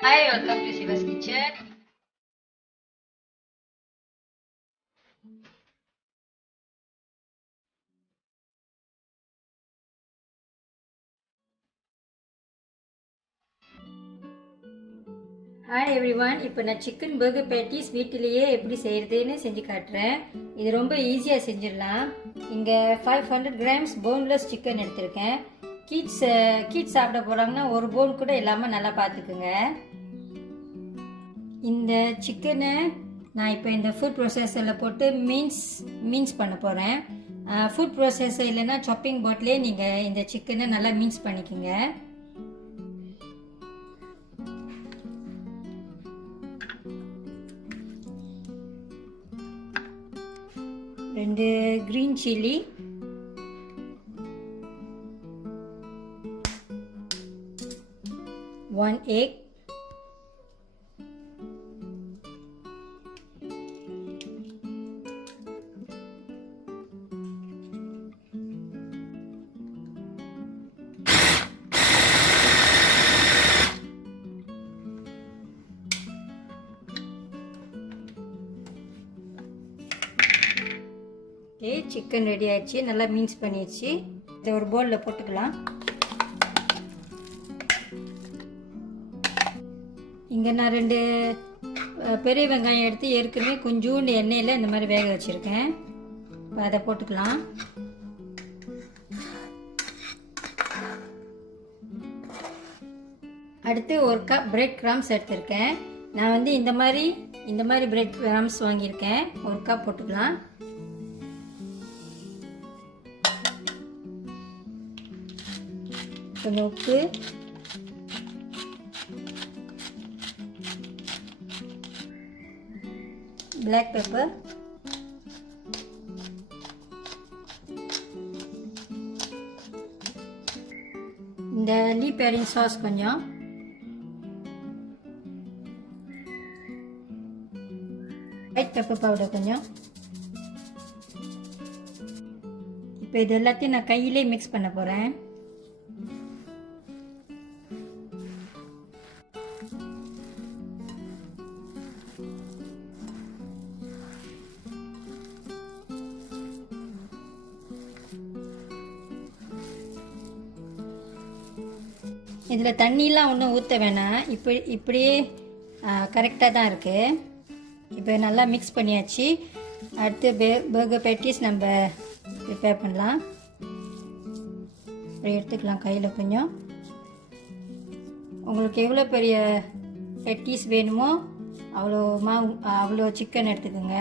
Hi, welcome to Siva's Kitchen. Hi everyone. இப்போ நான் chicken burger patties வீட்டிலேயே எப்படி செய்கிறதுன்னு செஞ்சு காட்டுறேன். இது ரொம்ப ஈஸியாக செஞ்சிடலாம். இங்கே 500 கிராம்ஸ் போன்லெஸ் சிக்கன் எடுத்திருக்கேன். கிட்ஸ் சாப்பிட போகிறாங்கன்னா ஒரு போன் கூட இல்லாமல் நல்லா பார்த்துக்குங்க. இந்த சிக்கனை நான் இப்போ இந்த ஃபுட் ப்ராசஸரில் போட்டு மீன்ஸ் பண்ண போகிறேன். ஃபுட் ப்ராசஸர் இல்லைன்னா சாப்பிங் போர்ட்லேயே நீங்கள் இந்த சிக்கனை நல்லா மீன்ஸ் பண்ணிக்கோங்க. 2 green chili, 1 egg, okay, chicken ready ஆயிடுச்சு. நல்லா மிக்ஸ் பண்ணிடுச்சு. இதை ஒரு பவுலில் போட்டுக்கலாம். இங்கே நான் 2 பெரிய வெங்காயம் எடுத்து ஏற்கனவே கொஞ்சோண்டு எண்ணெயில் இந்த மாதிரி வேக வச்சுருக்கேன். இப்போ அதை போட்டுக்கலாம். அடுத்து 1 கப் பிரெட் கிராம்ஸ் எடுத்திருக்கேன். நான் வந்து இந்த மாதிரி பிரெட் கிராம்ஸ் வாங்கியிருக்கேன். 1 கப் போட்டுக்கலாம். கொஞ்சம் உப்பு, பிளாக் பெப்பர், இந்த லீ பேரிங் சாஸ் கொஞ்சம், ஒயிட் பெப்பர் பவுடர் கொஞ்சம். இப்போ இது எல்லாத்தையும் நான் கையிலே மிக்ஸ் பண்ண போகிறேன். இதில் தண்ணிலாம் ஒன்றும் ஊற்ற வேணாம். இப்படியே கரெக்டாக தான் இருக்குது. இப்போ நல்லா மிக்ஸ் பண்ணியாச்சு. அடுத்து பர்கர் பேட்டிஸ் நம்ம ப்ரிப்பேர் பண்ணலாம். இப்படி எடுத்துக்கலாம் கையில் கொஞ்சம். உங்களுக்கு எவ்வளோ பெரிய பேட்டிஸ் வேணுமோ அவ்வளோ சிக்கன் எடுத்துக்கோங்க.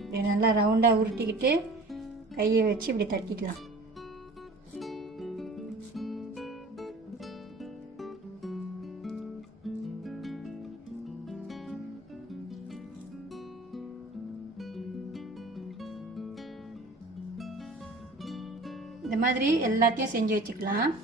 இப்படி நல்லா ரவுண்டாக உருட்டிக்கிட்டு கையை வச்சு இப்படி தட்டிக்கலாம். இந்த மாதிரி எல்லாத்தையும் செஞ்சு வச்சுக்கலாம்.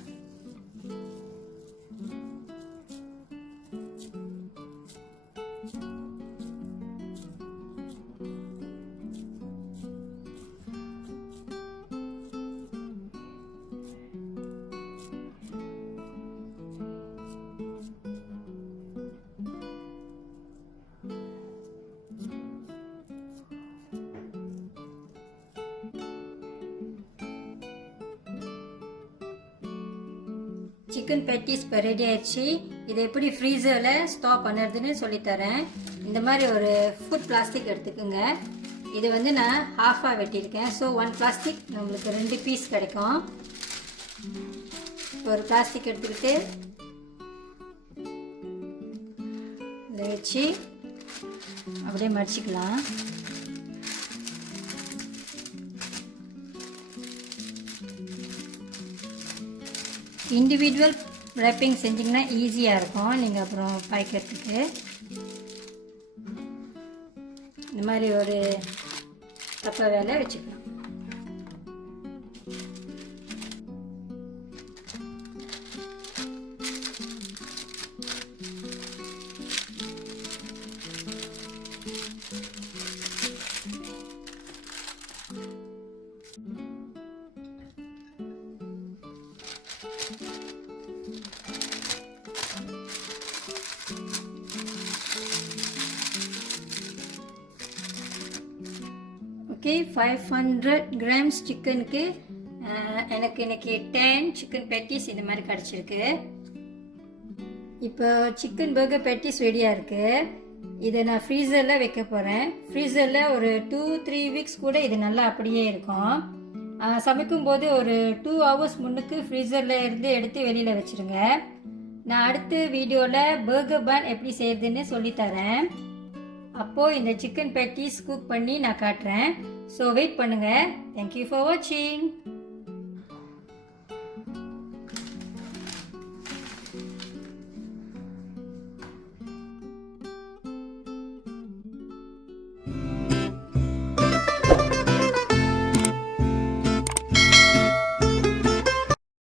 சிக்கன் பேட்டிஸ் இப்போ ரெடி ஆயிடுச்சு. இதை எப்படி ஃப்ரீசரில் ஸ்டாப் பண்ணுறதுன்னு சொல்லித்தரேன். இந்த மாதிரி ஒரு ஃபுட் பிளாஸ்டிக் எடுத்துக்கோங்க. இது வந்து நான் ஹாஃபாக வெட்டியிருக்கேன். ஸோ 1 பிளாஸ்டிக் நம்மளுக்கு 2 பீஸ் கிடைக்கும். ஒரு பிளாஸ்டிக் எடுத்துக்கிட்டு இதை வச்சு அப்படியே மடிச்சிக்கலாம். இண்டிவிஜுவல் ரேப்பிங் செஞ்சிங்கன்னா ஈஸியாக இருக்கும். நீங்கள் அப்புறம் பாய்க்கிறதுக்கு இந்த மாதிரி ஒரு தப்பா வேலை வச்சுக்கலாம். ஓகே, 500 கிராம்ஸ் சிக்கனுக்கு எனக்கு இன்னைக்கு 10 சிக்கன் பேட்டிஸ் இந்த மாதிரி கிடச்சிருக்கு. இப்போ சிக்கன் பர்கர் பேட்டிஸ் ரெடியாக இருக்குது. இதை நான் ஃப்ரீசரில் வைக்க போகிறேன். ஃப்ரீசரில் ஒரு 2-3 வீக்ஸ் கூட இது நல்லா அப்படியே இருக்கும். சமைக்கும்போது ஒரு 2 ஹவர்ஸ் முன்னுக்கு ஃப்ரீசரில் இருந்து எடுத்து வெளியில் வச்சுருங்க. நான் அடுத்த வீடியோவில் பர்கர் பன் எப்படி செய்யறதுன்னு சொல்லித்தரேன். அப்போது இந்த சிக்கன் பேட்டிஸ் குக் பண்ணி நான் காட்டுறேன். ஸோ வெயிட் பண்ணுங்கள். தேங்க்யூ ஃபார் வாட்சிங்.